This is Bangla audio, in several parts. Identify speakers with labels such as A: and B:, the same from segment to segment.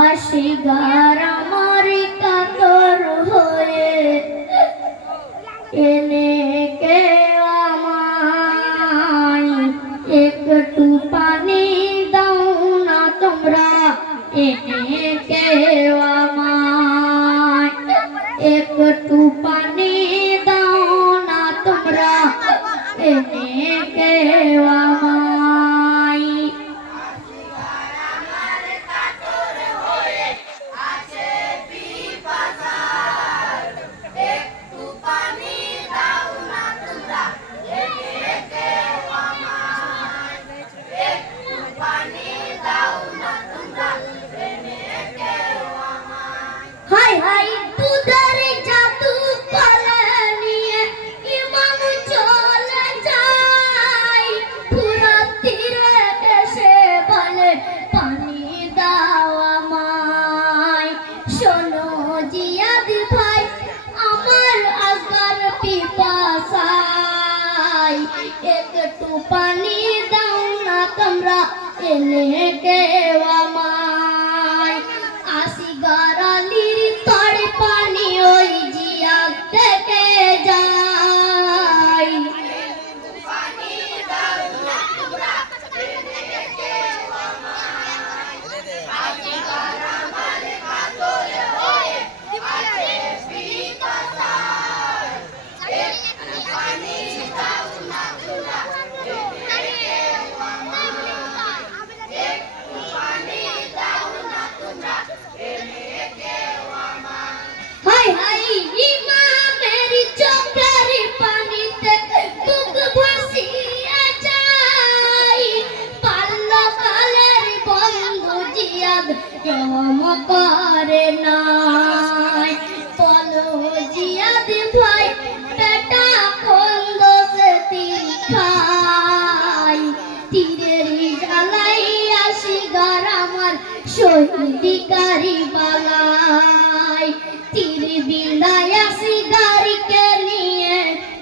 A: আশিগার আমার কাতর হয়ে। এনে কে আমায় একটু পানি দাও না তোমরা। এনে tener que প্রেম করে নাই। পলজিয়া দি ভাই পেটা খন্দ সে তিন খাই? তীরের জ্বালাই আসি গার আমার শহীদিকারি বালাই। তীর বিলাই আসি গাড়িকে নিয়ে,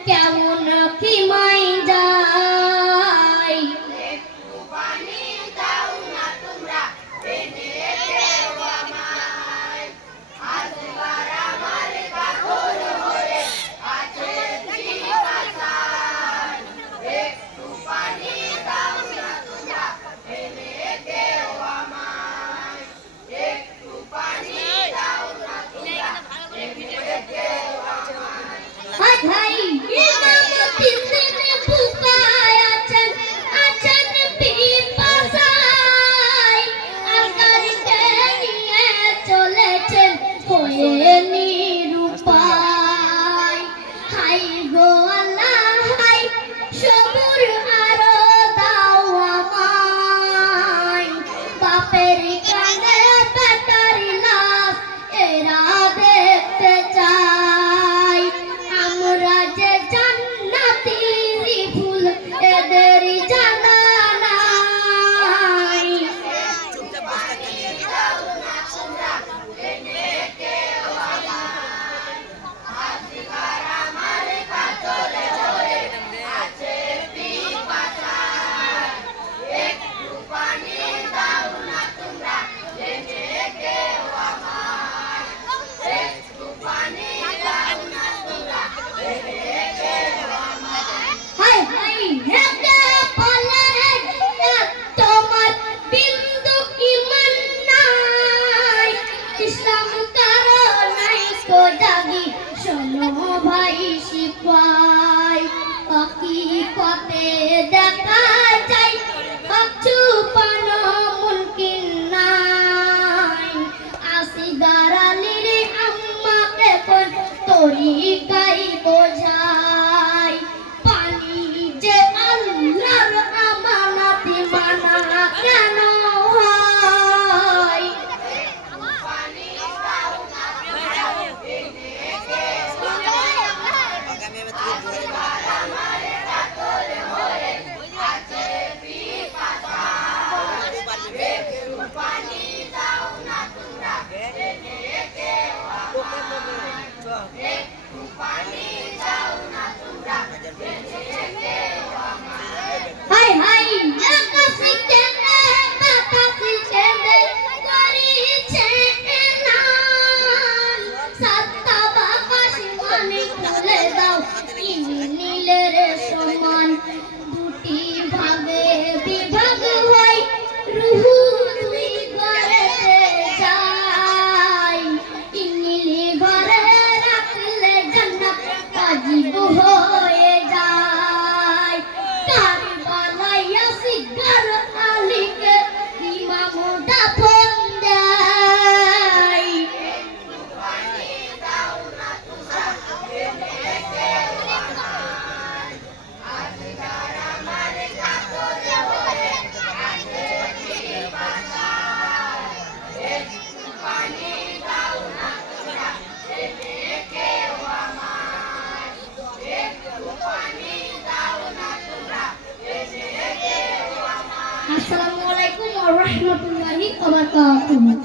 A: কেমন কি মা ভাই সিপাই পাখি কপে দেখা
B: warahmatullahi
A: wabarakatuh